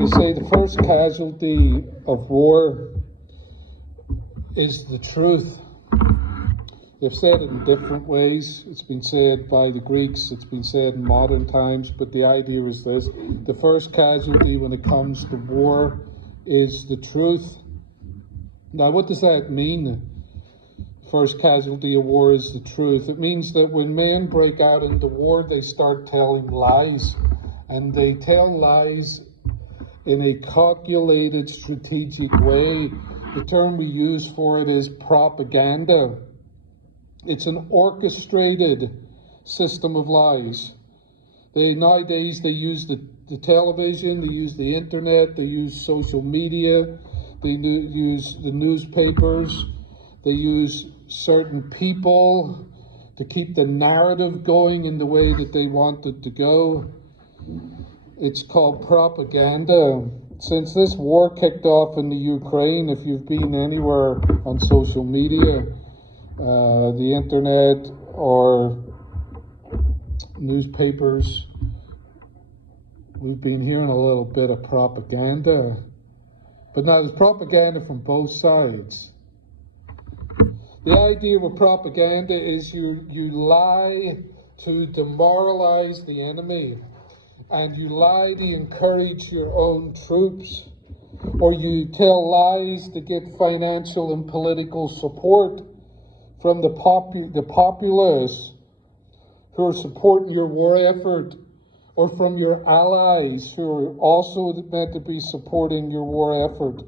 They say the first casualty of war is the truth. They've said it in different ways. It's been said by the Greeks, it's been said in modern times, but the idea is this: the first casualty when it comes to war is the truth. Now, what does that mean? First casualty of war is the truth. It means that when men break out into war, they start telling lies. And they tell lies in a calculated, strategic way. The term we use for it is propaganda. It's an orchestrated system of lies. Nowadays, they use the television, they use the internet, they use social media, they use the newspapers, they use certain people to keep the narrative going in the way that they want it to go. It's called propaganda. Since this war kicked off in the Ukraine, if you've been anywhere on social media, the internet or newspapers, we've been hearing a little bit of propaganda. But now there's propaganda from both sides. The idea with propaganda is you lie to demoralize the enemy, and you lie to encourage your own troops, or you tell lies to get financial and political support from the populace who are supporting your war effort, or from your allies who are also meant to be supporting your war effort.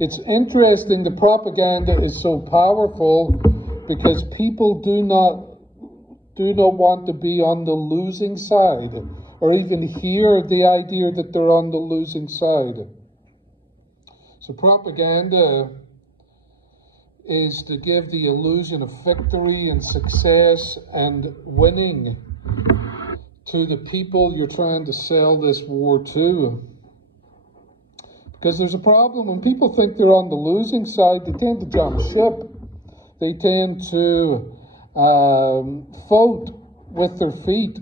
It's interesting the propaganda is so powerful because people do not want to be on the losing side, or even hear the idea that they're on the losing side. So propaganda is to give the illusion of victory and success and winning to the people you're trying to sell this war to. Because there's a problem. When people think they're on the losing side, they tend to jump ship. They tend to vote with their feet.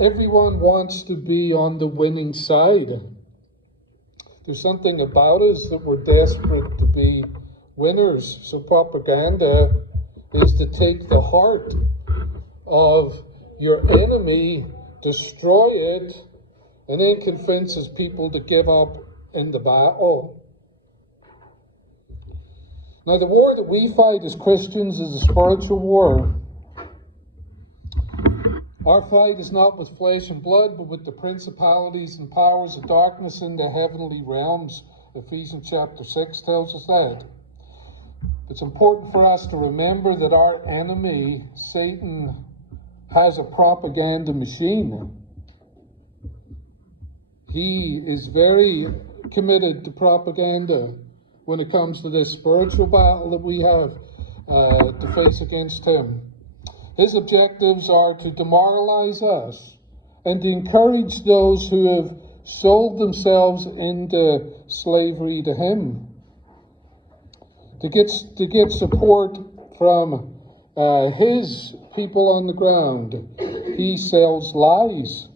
Everyone wants to be on the winning side. There's something about us that we're desperate to be winners. So propaganda is to take the heart of your enemy, destroy it, and then convinces people to give up in the battle. Now, the war that we fight as Christians is a spiritual war. Our fight is not with flesh and blood, but with the principalities and powers of darkness in the heavenly realms. Ephesians chapter 6 tells us that. It's important for us to remember that our enemy, Satan, has a propaganda machine. He is very committed to propaganda when it comes to this spiritual battle that we have to face against him. His objectives are to demoralize us and to encourage those who have sold themselves into slavery to him. To get support from his people on the ground, he sells lies.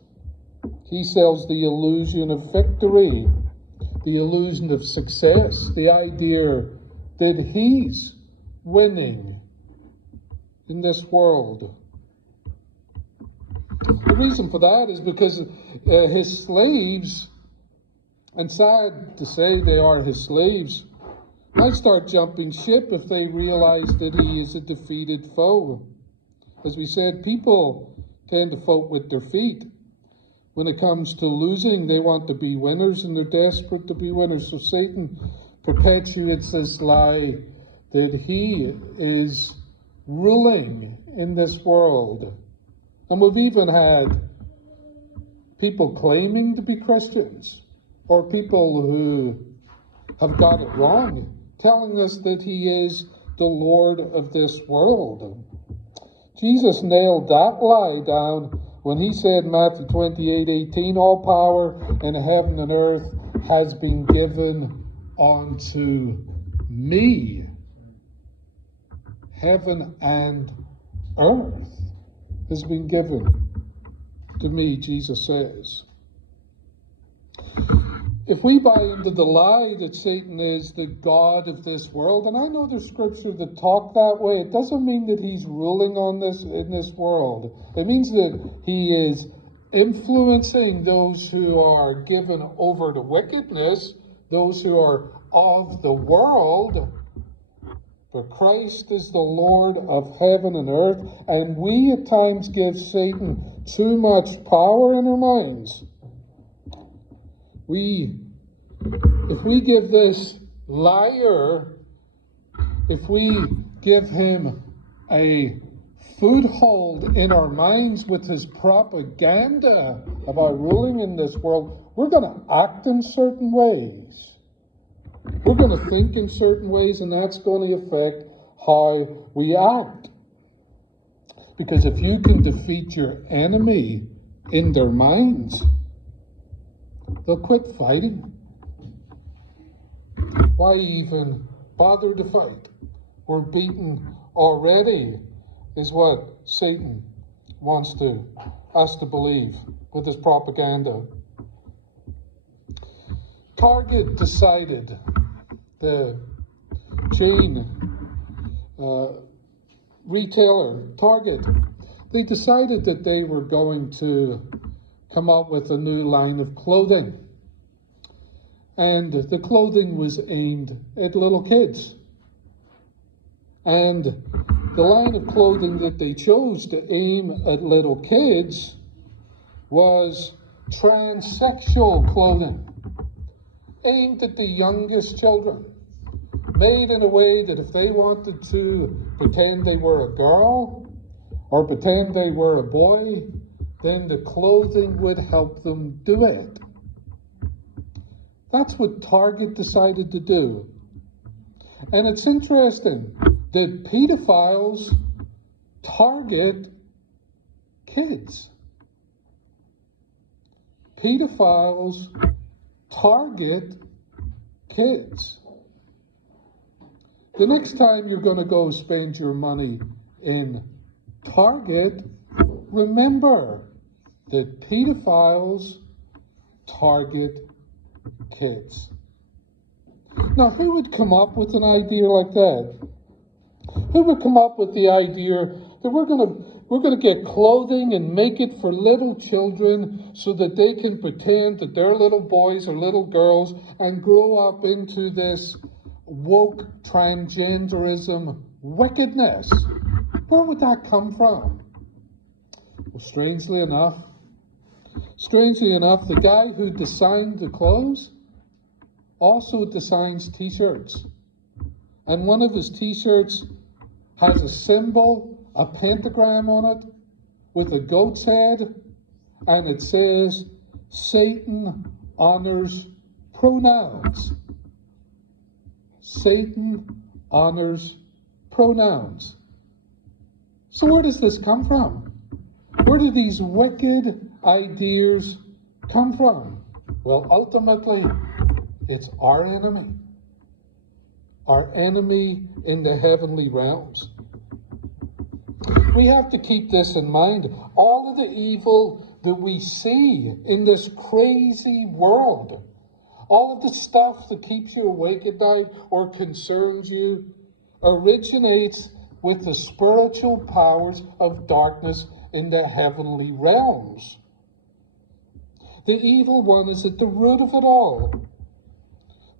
He sells the illusion of victory, the illusion of success, the idea that he's winning in this world. The reason for that is because his slaves, and sad to say they are his slaves, might start jumping ship if they realize that he is a defeated foe. As we said, people tend to vote with their feet. When it comes to losing, they want to be winners, and they're desperate to be winners. So Satan perpetuates this lie that he is ruling in this world. And we've even had people claiming to be Christians, or people who have got it wrong, telling us that he is the Lord of this world. Jesus nailed that lie down when he said in Matthew 28:18, all power in heaven and earth has been given unto me. Heaven and earth has been given to me, Jesus says. If we buy into the lie that Satan is the God of this world, and I know there's scripture that talk that way, it doesn't mean that he's ruling in this world. It means that he is influencing those who are given over to wickedness, those who are of the world. But Christ is the Lord of heaven and earth, and we at times give Satan too much power in our minds. If we give this liar, if we give him a foothold in our minds with his propaganda about ruling in this world, we're going to act in certain ways. We're going to think in certain ways, and that's going to affect how we act. Because if you can defeat your enemy in their minds, they'll quit fighting. Why even bother to fight? We're beaten already, is what Satan wants us to believe with his propaganda. Target decided, the chain retailer, Target, they decided that they were going to come up with a new line of clothing. And the clothing was aimed at little kids. And the line of clothing that they chose to aim at little kids was transsexual clothing, aimed at the youngest children, made in a way that if they wanted to pretend they were a girl or pretend they were a boy, then the clothing would help them do it. That's what Target decided to do. And it's interesting that pedophiles target kids. Pedophiles target kids. The next time you're going to go spend your money in Target, remember that pedophiles target kids. Now, who would come up with an idea like that? Who would come up with the idea that we're going to get clothing and make it for little children so that they can pretend that they're little boys or little girls and grow up into this woke transgenderism wickedness? Where would that come from? Well, strangely enough, the guy who designed the clothes also designs t-shirts. And one of his t-shirts has a symbol, a pentagram on it, with a goat's head, and it says, Satan honors pronouns. Satan honors pronouns. So where does this come from? Where do these wicked ideas come from? Well, ultimately, it's our enemy in the heavenly realms. We have to keep this in mind. All of the evil that we see in this crazy world, all of the stuff that keeps you awake at night or concerns you, originates with the spiritual powers of darkness in the heavenly realms. The evil one is at the root of it all.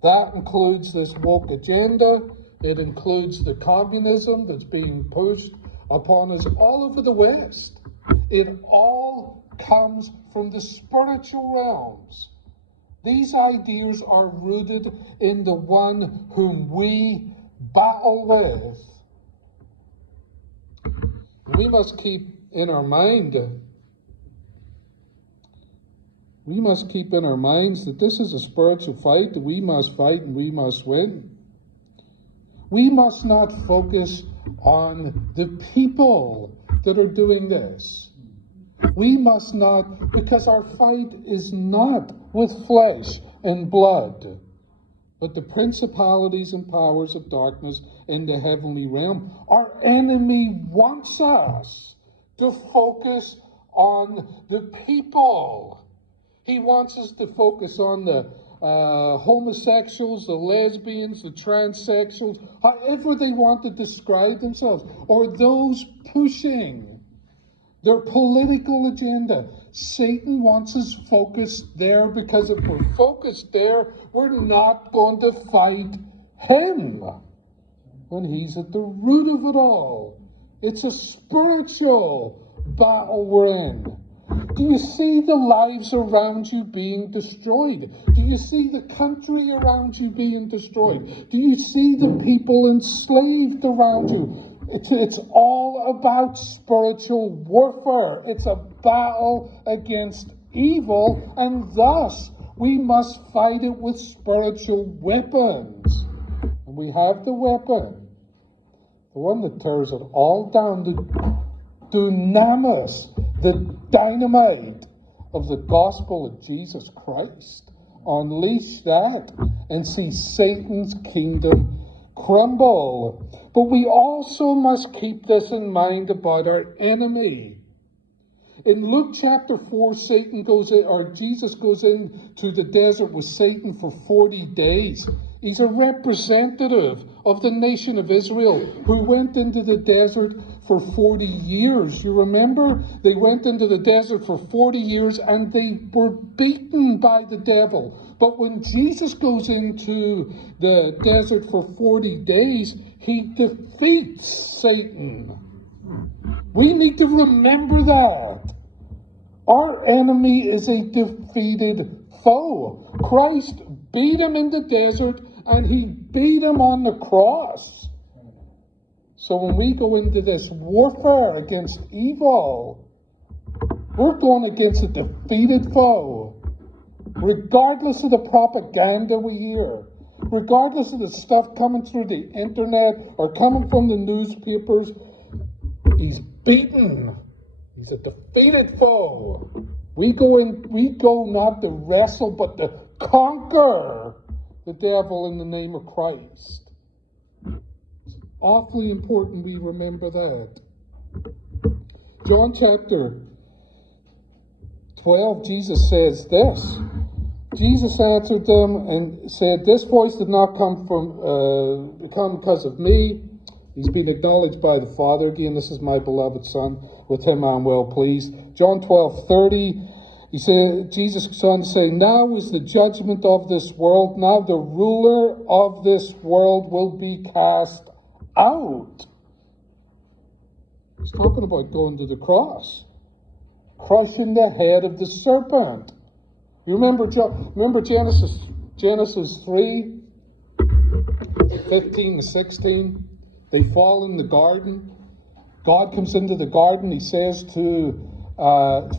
That includes this woke agenda. It includes the communism that's being pushed upon us all over the West. It all comes from the spiritual realms. These ideas are rooted in the one whom we battle with. We must keep in our mind that this is a spiritual fight, that we must fight and we must win. We must not focus on the people that are doing this. We must not, because our fight is not with flesh and blood, but the principalities and powers of darkness in the heavenly realm. Our enemy wants us to focus on the people. He wants us to focus on the homosexuals, the lesbians, the transsexuals, however they want to describe themselves, or those pushing their political agenda. Satan wants us focused there, because if we're focused there, we're not going to fight him when he's at the root of it all. It's a spiritual battle we're in. Do you see the lives around you being destroyed? Do you see the country around you being destroyed? Do you see the people enslaved around you? It's all about spiritual warfare. It's a battle against evil, and thus we must fight it with spiritual weapons. And we have the weapon, the one that tears it all down, the dunamis, the dynamite of the gospel of Jesus Christ. Unleash that and see Satan's kingdom crumble. But we also must keep this in mind about our enemy. In Luke chapter 4, Jesus goes into the desert with Satan for 40 days. He's a representative of the nation of Israel who went into the desert for 40 years. You remember? They went into the desert for 40 years and they were beaten by the devil. But when Jesus goes into the desert for 40 days, he defeats Satan. We need to remember that. Our enemy is a defeated foe. Christ beat him in the desert and he beat him on the cross. So when we go into this warfare against evil, we're going against a defeated foe. Regardless of the propaganda we hear, regardless of the stuff coming through the internet or coming from the newspapers, he's beaten. He's a defeated foe. We go not to wrestle, but to conquer the devil in the name of Christ. It's awfully important we remember that. John chapter 12, Jesus says this. Jesus answered them and said, "This voice did not come because of me. He's been acknowledged by the Father. Again, this is my beloved Son. With him I am well pleased." John 12:30, he said, Jesus' Son saying, "Now is the judgment of this world. Now the ruler of this world will be cast out." He's talking about going to the cross, crushing the head of the serpent. You remember Genesis 3, 15 to 16? They fall in the garden. God comes into the garden. He says to,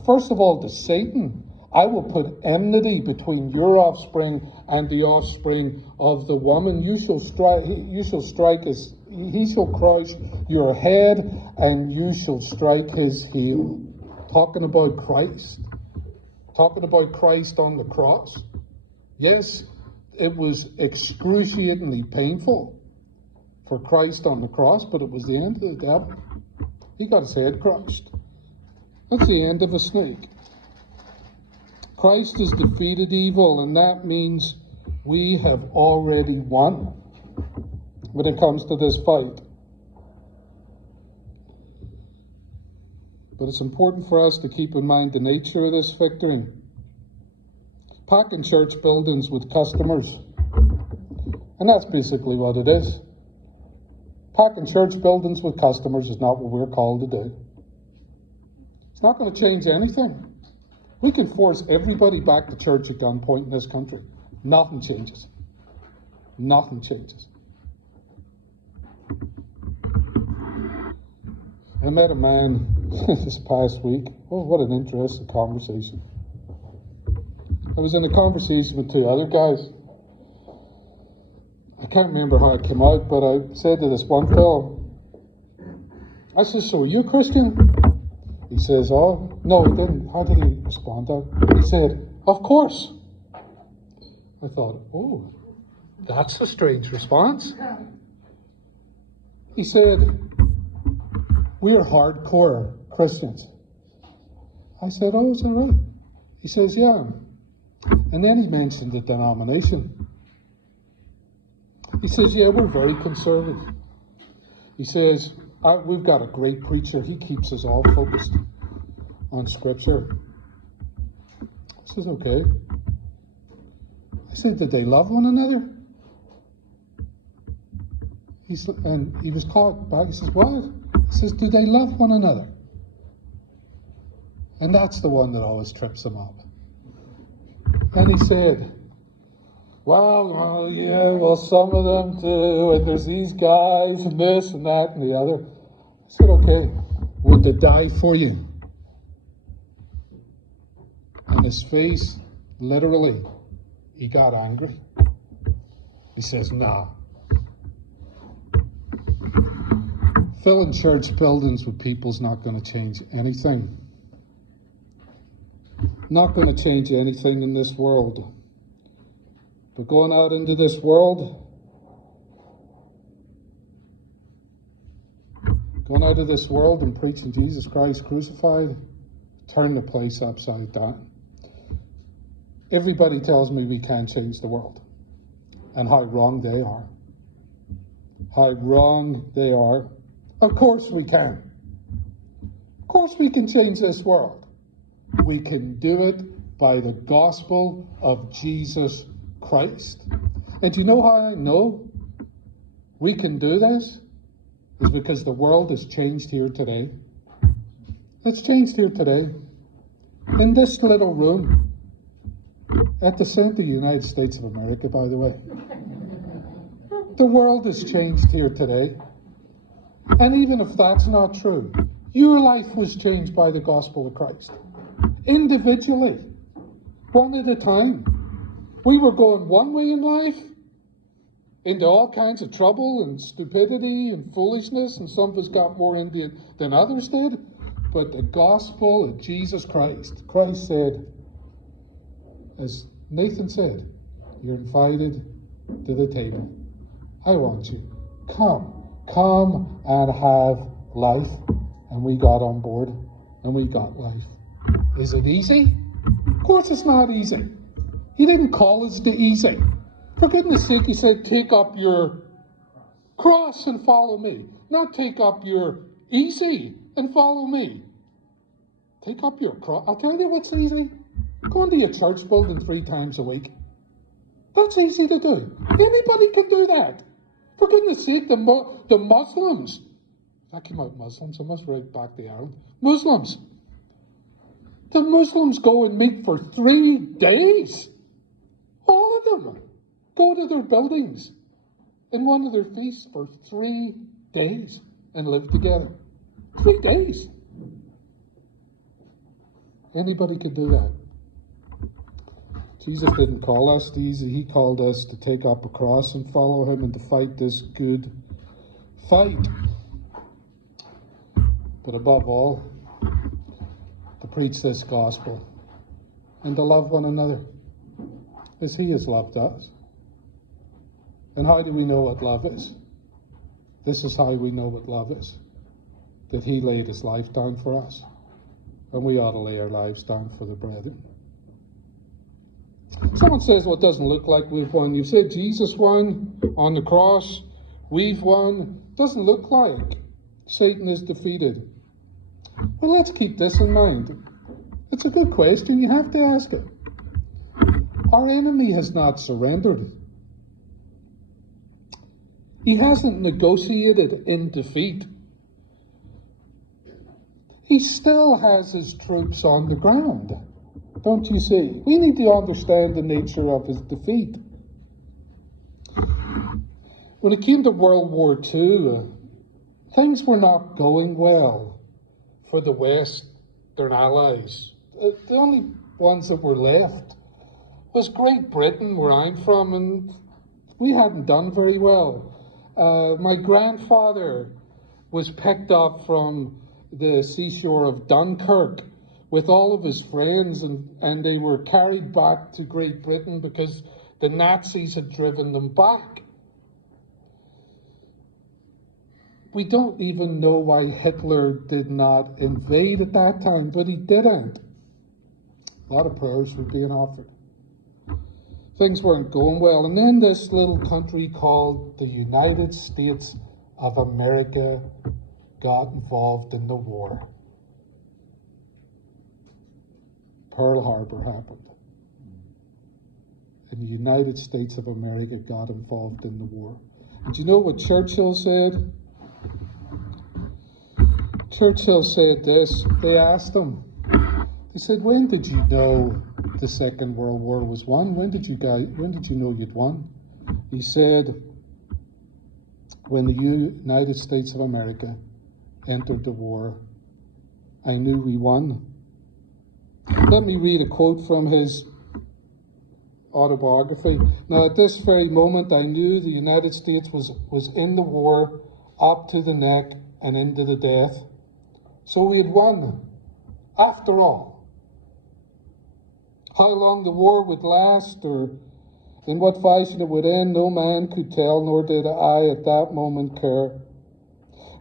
first of all, to Satan, "I will put enmity between your offspring and the offspring of the woman. He shall crush your head, and you shall strike his heel." Talking about Christ. Talking about Christ on the cross. Yes, it was excruciatingly painful for Christ on the cross, but it was the end of the devil. He got his head crushed. That's the end of a snake. Christ has defeated evil, and that means we have already won when it comes to this fight. But it's important for us to keep in mind the nature of this victory. Packing church buildings with customers. And that's basically what it is. Packing church buildings with customers is not what we're called to do. It's not going to change anything. We can force everybody back to church at gunpoint in this country. Nothing changes. Nothing changes. I met a man this past week. Oh, what an interesting conversation. I was in a conversation with two other guys. I can't remember how it came out, but I said to this one fellow, I said, "So are you a Christian?" He says, "Oh, no," he didn't. How did he respond to that? He said, "Of course." I thought, oh, that's a strange response. He said, "We're hardcore Christians." I said, "Oh, is that right?" He says, "Yeah." And then he mentioned the denomination. He says, yeah, we're very conservative. He says, we've got a great preacher. He keeps us all focused on Scripture. I says, okay. I said, did they love one another? And he was caught back. He says, what? He says, do they love one another? And that's the one that always trips him up. And he said, well, yeah, well, some of them do, and there's these guys, and this, and that, and the other. I said, okay, would they die for you? And his face, literally, he got angry. He says, nah. Filling church buildings with people's not going to change anything. Not going to change anything in this world. But going out into this world, and preaching Jesus Christ crucified, turn the place upside down. Everybody tells me we can't change the world. And how wrong they are. How wrong they are. Of course we can. Of course we can change this world. We can do it by the gospel of Jesus Christ. And do you know how I know we can do this? Is because the world has changed here today. It's changed here today. In this little room, at the center of the United States of America, by the way. The world has changed here today. And even if that's not true, your life was changed by the gospel of Christ. Individually. One at a time. We were going one way in life, into all kinds of trouble and stupidity and foolishness, and some of us got more into it than others did. But the gospel of Jesus Christ, Christ said, as Nathan said, you're invited to the table. I want you. Come and have life. And we got on board and we got life. Is it easy? Of course it's not easy. He didn't call us to easy. For goodness sake, he said, take up your cross and follow me. Not take up your easy and follow me. Take up your cross. I'll tell you what's easy. Going to your church building 3 times a week. That's easy to do. Anybody can do that. For goodness sake, the Muslims. I came out Muslims. I must write back to Ireland. Muslims. The Muslims go and meet for 3 days. All of them go to their buildings in one of their feasts for 3 days and live together. 3 days. Anybody could do that. Jesus didn't call us to easy. He called us to take up a cross and follow him and to fight this good fight. But above all, to preach this gospel and to love one another as he has loved us. And how do we know what love is? This is how we know what love is. That he laid his life down for us. And we ought to lay our lives down for the brethren. Someone says, well, it doesn't look like we've won. You've said Jesus won on the cross. We've won. Doesn't look like Satan is defeated. Well, let's keep this in mind. It's a good question. You have to ask it. Our enemy has not surrendered. He hasn't negotiated in defeat. He still has his troops on the ground. Don't you see? We need to understand the nature of his defeat. When it came to World War II, things were not going well for the West, their allies. The only ones that were left was Great Britain, where I'm from, and we hadn't done very well. My grandfather was picked up from the seashore of Dunkirk with all of his friends, and they were carried back to Great Britain because the Nazis had driven them back. We don't even know why Hitler did not invade at that time, but he didn't. A lot of prayers were being offered. Things weren't going well. And then this little country called the United States of America got involved in the war. Pearl Harbor happened. And the United States of America got involved in the war. And do you know what Churchill said? Churchill said this. They asked him, they said, when did you know the Second World War was won? When did you know you'd won? He said, when the United States of America entered the war, I knew we won. Let me read a quote from his autobiography. Now, at this very moment, I knew the United States was in the war, up to the neck and into the death. So we had won, after all. How long the war would last, or in what fashion it would end, no man could tell, nor did I at that moment care.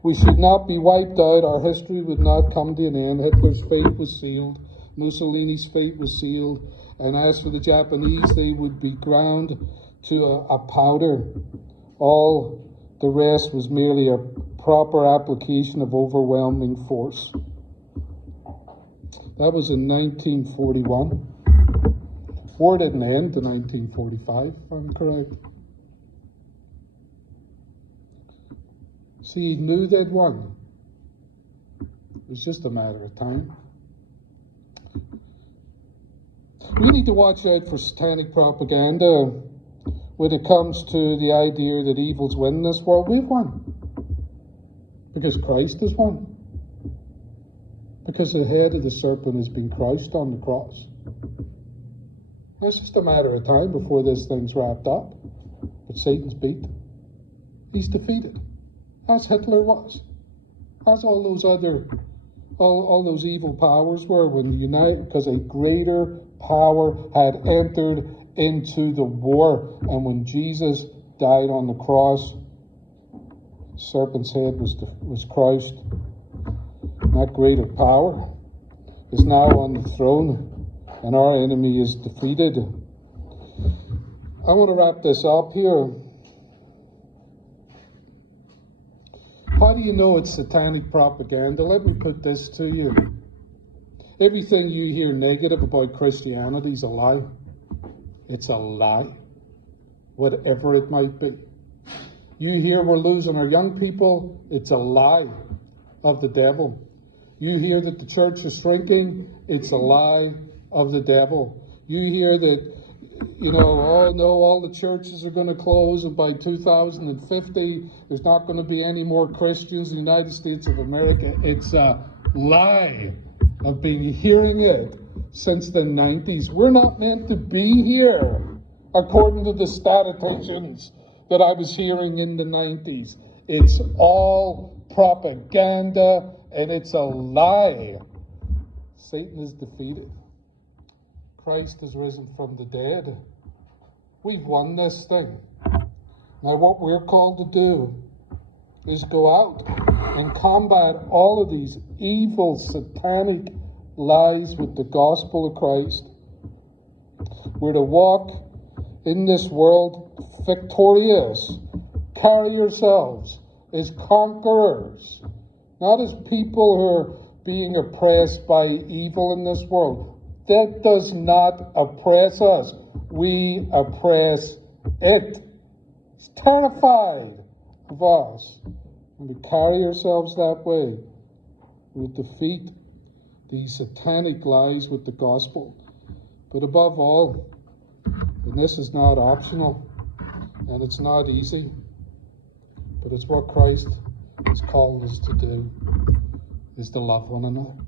We should not be wiped out. Our history would not come to an end. Hitler's fate was sealed. Mussolini's fate was sealed. And as for the Japanese, they would be ground to a powder. All the rest was merely a proper application of overwhelming force. That was in 1941. War didn't end in 1945, if I'm correct. See, he knew they'd won. It was just a matter of time. We need to watch out for satanic propaganda when it comes to the idea that evil's win this world. We've won. Because Christ has won. Because the head of the serpent has been crushed on the cross. It's just a matter of time before this thing's wrapped up. But Satan's beat. He's defeated. As Hitler was. As all those other, all those evil powers were when united, because a greater power had entered into the war. And when Jesus died on the cross, serpent's head was crushed. That greater power is now on the throne, and our enemy is defeated. I want to wrap this up here. How do you know it's satanic propaganda? Let me put this to you. Everything you hear negative about Christianity is a lie. It's a lie, whatever it might be. You hear we're losing our young people, it's a lie of the devil. You hear that the church is shrinking, it's a lie of the devil. You hear that, oh no, all the churches are going to close, and by 2050, there's not going to be any more Christians in the United States of America. It's a lie. I've been hearing it since the 90s. We're not meant to be here, according to the statisticians that I was hearing in the 90s. It's all propaganda, and it's a lie. Satan is defeated. Christ has risen from the dead. We've won this thing. Now what we're called to do is go out and combat all of these evil, satanic lies with the gospel of Christ. We're to walk in this world victorious. Carry yourselves as conquerors, not as people who are being oppressed by evil in this world. That does not oppress us. We oppress it. It's terrified of us. And we carry ourselves that way. We'll defeat these satanic lies with the gospel. But above all, and this is not optional, and it's not easy, but it's what Christ has called us to do, is to love one another.